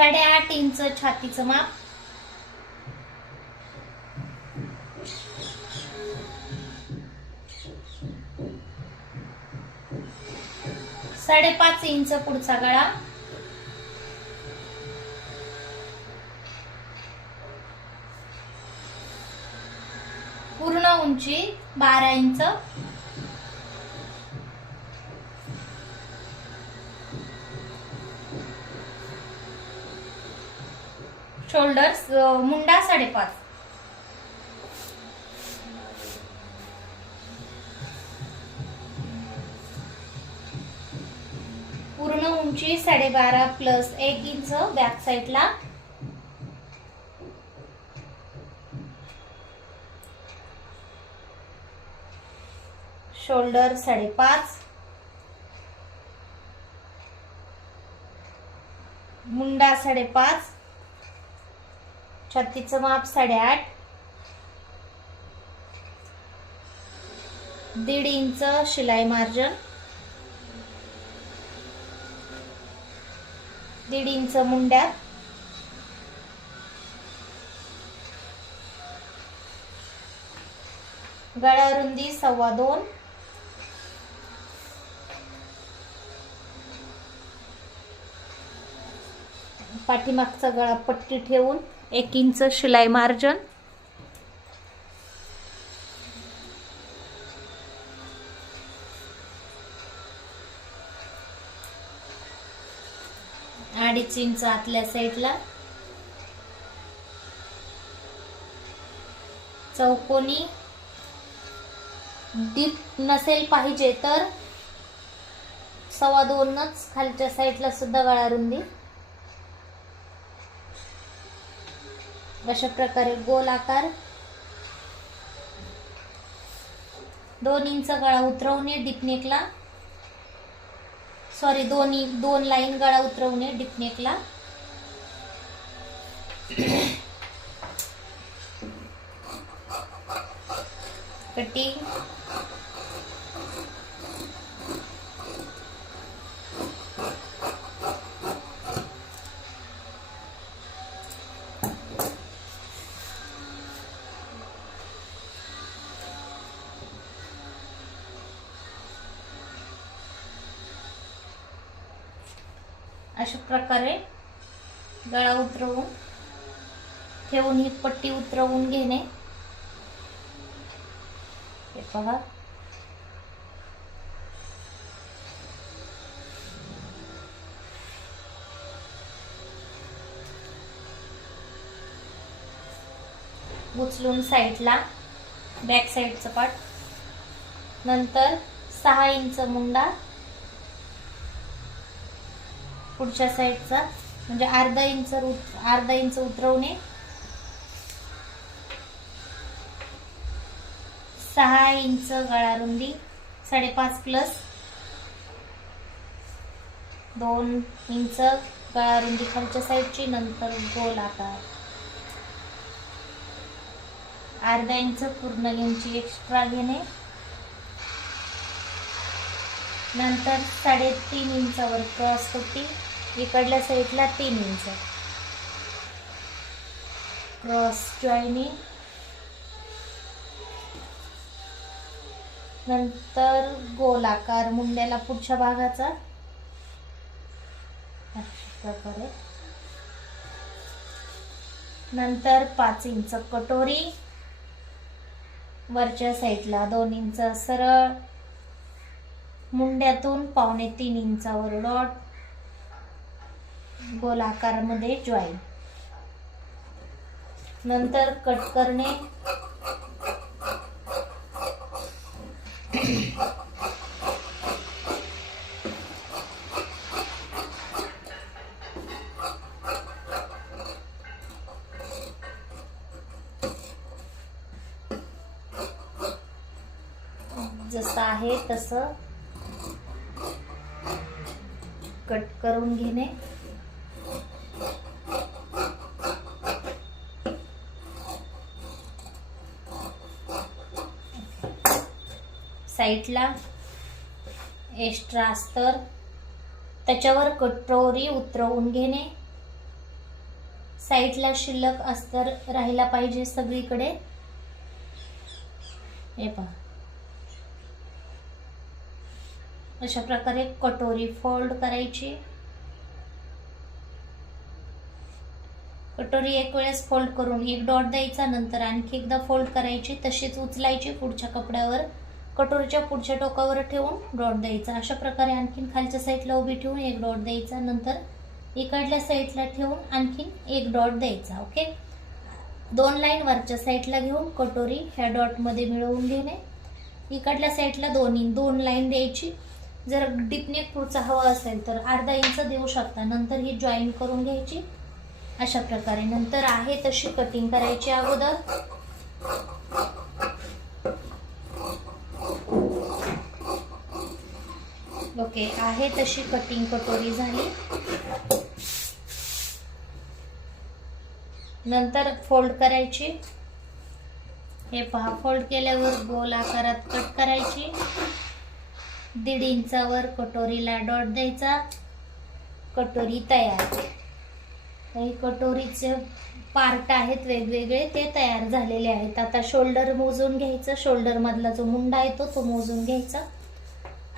8.5 inch छातीचं माप, 5.5 inch पुढचा गळा, पूर्ण उंची 12 इंच, शोल्डर्स मुंडा 5.5, पूर्ण उंची 12.5 प्लस 1 इंच बॅक साइडला, शोल्डर 5.5, मुंडा 5.5, छातीचं माप 8.5, 1.5 इंच शिलाई मार्जिन, 1.5 इंच मुंड्यात, गळा रुंदी 2.25, पाठीमागचा गळा पट्टी ठेवून 1 इंच शिलाई मार्जिन, अडीच इंच आतल्या साईडला, चौकोनी डीप नसेल पाहिजे तर 2.25च खालच्या साईडला सुद्धा गळा रुंदी. अशा प्रकारे गोल आकार, 2 इंच गळा उतरवणे डीप नेकला, सॉरी 2 लाईन गळा उतरवणे डीप नेकला, कटिंग, अशा प्रकारे गळा उतरवून ठेवून ही पट्टी उतरवून घेणे. हे पहा, उचलून साईडला बॅक साईडचं पार्ट, नंतर 6 इंच मुंडा, पुढच्या साईडचा म्हणजे अर्धा इंच उतरवणे, 6 इंच गळा रुंदी, 5.5 प्लस 2 इंच गळा रुंदी खालच्या साईडची, नंतर गोल आकार, अर्धा इंच पूर्ण इंची एक्स्ट्रा घेणे, नंतर 3.5 इंचावर क्रॉस पट्टी, इकडल्या साईडला 3 इंच क्रॉस जॉईनिंग, नंतर गोल आकार मुंड्याला पुढच्या भागाचा अशा प्रकारे, नंतर 5 इंच कटोरी, वरच्या साईडला 2 इंच सरळ, मुंड्यातून 2.25 इंचावर डॉट, गोल आकारामध्ये जॉईन, नंतर कट करणे, जसं आहे तसं कट करून घेणे, साईडला एक्स्ट्रा अस्तर त्याच्यावर कटोरी उतरवून घेणे, साईडला शिल्लक अस्तर राहायला पाहिजे सगळीकडे. हे पहा, अशा प्रकारे कटोरी फोल्ड करायची. कटोरी एक वेळेस फोल्ड करून एक डॉट द्यायचा, नंतर आणखी एकदा फोल्ड करायची, तशीच उचलायची, पुढच्या कपड्यावर कटोरीच्या पुढच्या टोकावर ठेवून डॉट द्यायचा. अशा प्रकारे आणखीन खालच्या साईडला उभी ठेवून एक डॉट द्यायचा, नंतर इकडल्या साईडला ठेवून आणखीन एक डॉट द्यायचा. ओके, 2 लाईन वरच्या साईडला घेऊन कटोरी ह्या डॉट मध्ये मिळवून घेणे. इकडल्या साईडला 2 लाईन द्यायची. जर डीपनेक पुढचा हवा असेल तर अर्धा इंच देऊ शकता. नंतर ही जॉईन करून घ्यायची अशा प्रकारे. नंतर आहे तशी कटिंग करायची अगोदर. ओके, आहे तशी कटिंग कटोरी झाली. नंतर फोल्ड करायची. हे पहा, फोल्ड केल्यावर गोल आकारात कट करायची. 1.5 इंचावर कटोरीला डॉट द्यायचा. कटोरी तयार. काही कटोरीचे पार्ट आहेत वेगवेगळे, ते तयार झालेले आहेत. आता शोल्डर मोजून घ्यायचं. शोल्डर मधला जो मुंडा येतो तो मोजून घ्यायचा.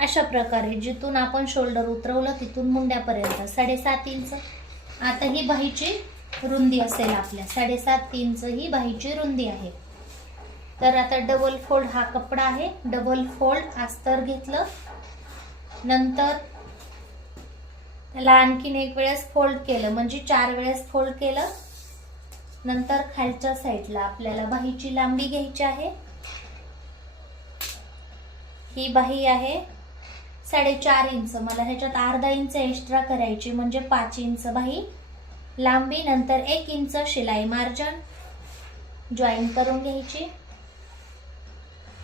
अशा प्रकारे जिथून आपण शोल्डर उतरवलं तिथून मुंड्यापर्यंत 7.5 इंच. आता ही बाहीची रुंदी असेल आपल्या 7.5 इंच ही बाहीची रुंदी आहे. तर आता डबल फोल्ड हा कपडा आहे. डबल फोल्ड अस्तर घेतलं, नंतर त्याला आणखीन एक वेळेस फोल्ड केलं, म्हणजे 4 वेळेस फोल्ड केलं. नंतर खालच्या साईडला आपल्याला बाहीची लांबी घ्यायची आहे. ही बाही आहे 4.5 इंच. मला ह्याच्यात अर्धा इंच एक्स्ट्रा करायची, म्हणजे 5 इंच बाही लांबी. नंतर 1 इंच शिलाई मार्जिन जॉईन करून घ्यायची.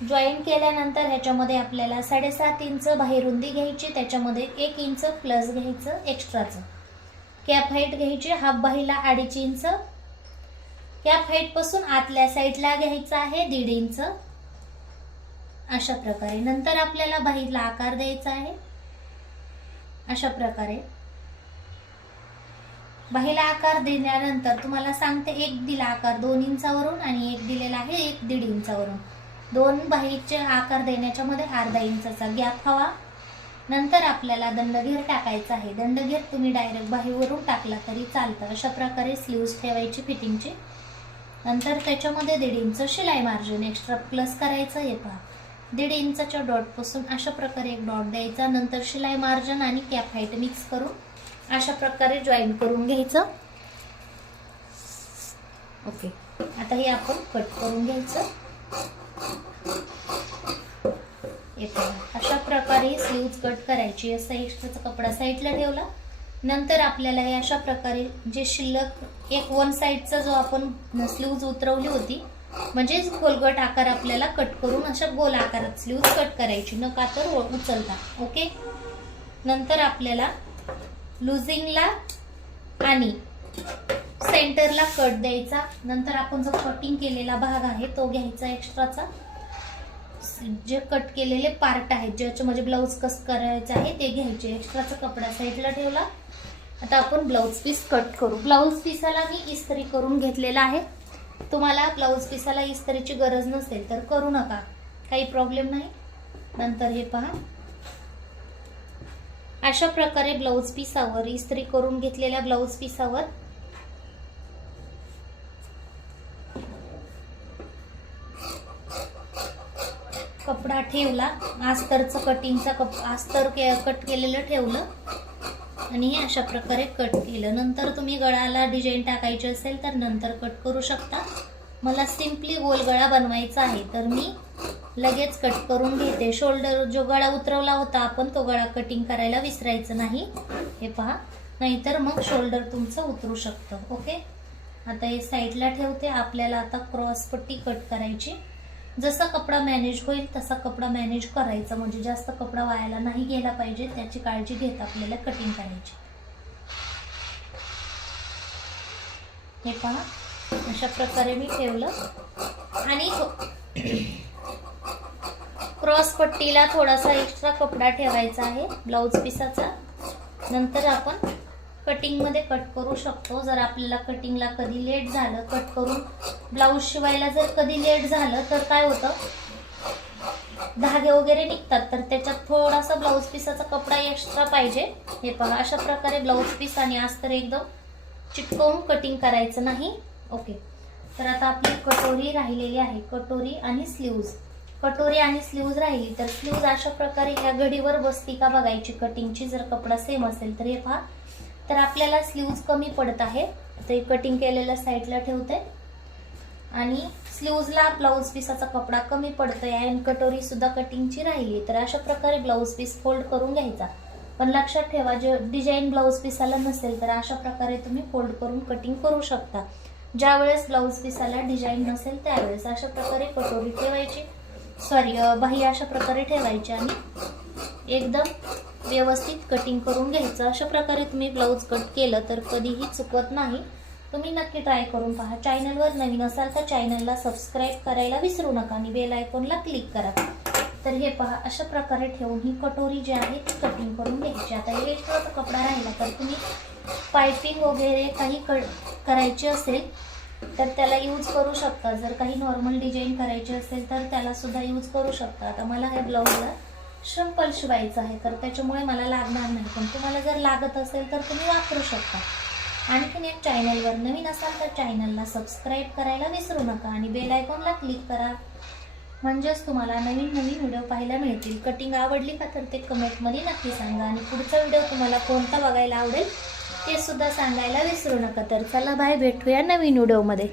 जॉईन केल्यानंतर ह्याच्यामध्ये आपल्याला 7.5 इंच बाही रुंदी घ्यायची. त्याच्यामध्ये 1 इंच प्लस घ्यायचं एक्स्ट्राचं. कॅप हाईट घ्यायची. हाफ बाहीला 2.5 इंच. कॅप हाईट पासून आतल्या साईडला घ्यायचं आहे 1.5 इंच. अशा प्रकारे. नंतर आपल्याला बाहीला आकार द्यायचा आहे. अशा प्रकारे बाहीला आकार दिल्यानंतर तुम्हाला सांगते, एक दिला आकार 2 इंचावरून आणि एक दिलेला आहे 1.5 इंचावरून. 2 बाहीचे आकार देण्याच्या मध्ये अर्धा इंचाचा गॅप हवा. नंतर आपल्याला दंडघेर टाकायचा आहे. दंडघेर तुम्ही डायरेक्ट बाहीवरून टाकला तरी चालतं. अशा प्रकारे स्लीव्स ठेवायची फिटिंगची. नंतर त्याच्यामध्ये 1.5 इंच शिलाई मार्जिन एक्स्ट्रा प्लस करायचं. हे पहा, 1.5 इंचाच्या डॉट पासून अशा प्रकारे एक डॉट द्यायचा. नंतर शिलाई मार्जिन आणि कॅप हाईट मिक्स करून अशा प्रकारे जॉईन करून घ्यायचं. ओके, आता हे आपण कट करून घ्यायचं. अशा प्रकारे स्लीव्ज कट करायची. असा एक्स्ट्राचा कपडा साईडला ठेवला. नंतर आपल्याला हे अशा प्रकारे जे शिल्लक एक 1 साइडचा जो आपण स्लीव्ज उतरवली होती, म्हणजे खोलगट आकार आपल्याला कट करून अशा गोल आकारात स्लीव्ज कट करायची, न कातर उचलता. ओके, नंतर आपल्याला लुझिंगला आणि सेंटरला कट द्यायचा. नंतर आपण जो कटिंग केलेला भाग आहे तो घ्यायचा एक्स्ट्राचा. जे कट केलेले पार्ट आहेत ज्याच्यामध्ये ब्लाउज कस करायचं आहे ते घ्यायचे. एक्स्ट्राचा कपडा साईडला ठेवला. आता आपण ब्लाउज पीस कट करू. ब्लाउज पीसाला मी इस्त्री करून घेतलेला आहे. तुम्हाला ब्लाउज पीसाला इस्त्रीची गरज नसेल तर करू नका, काही प्रॉब्लेम नाही. नंतर हे पहा, अशा प्रकारे ब्लाउज पीसावर इस्त्री करून घेतलेल्या ब्लाउज पीसावर कपडा ठेवला. अस्तरचं कटिंगचा अस्तर कट केलेलं ठेवलं आणि हे अशा प्रकारे कट केलं. नंतर तुम्ही गळाला डिझाईन टाकायची असेल तर नंतर कट करू शकता. मला सिंपली गोल गळा बनवायचा आहे तर मी लगेच कट करून घेते. शोल्डर जो गळा उतरवला होता आपण तो गळा कटिंग करायला विसरायचं नाही. हे पहा, नाहीतर मग शोल्डर तुमचं उतरू शकतं. ओके, आता हे साईडला ठेवते. आपल्याला आता क्रॉस पट्टी कट करायची. जसा कपडा मॅनेज होईल तसा कपडा मॅनेज करायचा, म्हणजे जास्त कपडा वायाला नाही गेला पाहिजे, त्याची काळजी घेत आपल्याला कटिंग करायची. हे पहा, अशा प्रकारे मी ठेवलं आणि क्रॉस पट्टीला थोडासा एक्स्ट्रा कपडा ठेवायचा आहे ब्लाउज पीसाचा. नंतर आपण कटिंगमध्ये कट करू शकतो. जर आपल्याला कटिंगला कधी लेट झालं, कट करून ब्लाऊज शिवायला जर कधी लेट झालं तर काय होतं, धागे वगैरे निघतात, तर त्याच्यात थोडासा ब्लाऊज पीसाचा कपडा एक्स्ट्रा पाहिजे. हे पहा, अशा प्रकारे ब्लाऊज पीस आणि अस्तर एकदम चिटकवून कटिंग करायचं नाही. ओके, तर आता आपली कटोरी राहिलेली आहे. कटोरी आणि स्लीव्ज, कटोरी आणि स्लीव्ज राहिली तर स्लीव्ज अशा प्रकारे ह्या घडीवर बसती का बघायची कटिंगची. जर कपडा सेम असेल तर हे पहा, तर आपल्याला स्लीव्ज कमी पडत आहे, तर कटिंग केलेल्या साईडला ठेवते आणि स्लीव्जला ब्लाऊज पीसाचा कपडा कमी पडतोय आणि कटोरी सुद्धा कटिंगची राहिली. तर अशा प्रकारे ब्लाऊज पीस फोल्ड करून घ्यायचा. पण लक्षात ठेवा, जे डिझाईन ब्लाऊज पीसाला नसेल तर अशा प्रकारे तुम्ही फोल्ड करून कटिंग करू शकता. ज्या वेळेस ब्लाऊज पीसाला डिझाईन नसेल त्यावेळेस अशा प्रकारे कटोरी ठेवायची, बाही अशा प्रकारे ठेवायची आणि एकदम व्यवस्थित कटिंग करून घ्यायचं. अशा प्रकारे तुम्ही ब्लाऊज कट केलं तर कधीही चुकत नाही. तुम्ही नक्की ट्राय करून पहा. चॅनलवर नवीन असाल तर चॅनलला सबस्क्राईब करायला विसरू नका आणि बेल आयकॉनला क्लिक करा. तर हे पहा, अशा प्रकारे ठेवून ही कटोरी जी आहे ती कटिंग करून घ्यायची. आता एक्स्ट्राचा कपडा राहिला तर तुम्ही पायपिंग वगैरे काही करायची असेल तर त्याला यूज करू शकता. जर काही नॉर्मल डिझाईन करायची असेल तर त्याला सुद्धा यूज करू शकता. आता मला हे ब्लाऊजला सिंपल शिवायचं आहे तर त्याच्यामुळे मला लागणार नाही, पण तुम्हाला जर लागत असेल तर तुम्ही वापरू शकता. आणखीन एक, चॅनलवर नवीन असाल तर चॅनलला सबस्क्राईब करायला विसरू नका आणि बेल आयकॉनला क्लिक करा, म्हणजेच तुम्हाला नवीन नवीन व्हिडिओ पाहायला मिळतील. कटिंग आवडली का तर ते कमेंटमध्ये नक्की सांगा आणि पुढचा व्हिडिओ तुम्हाला कोणता बघायला आवडेल ते सुद्धा सांगायला विसरू नका. तर चला बाय, भेटूया नवीन व्हिडिओमध्ये.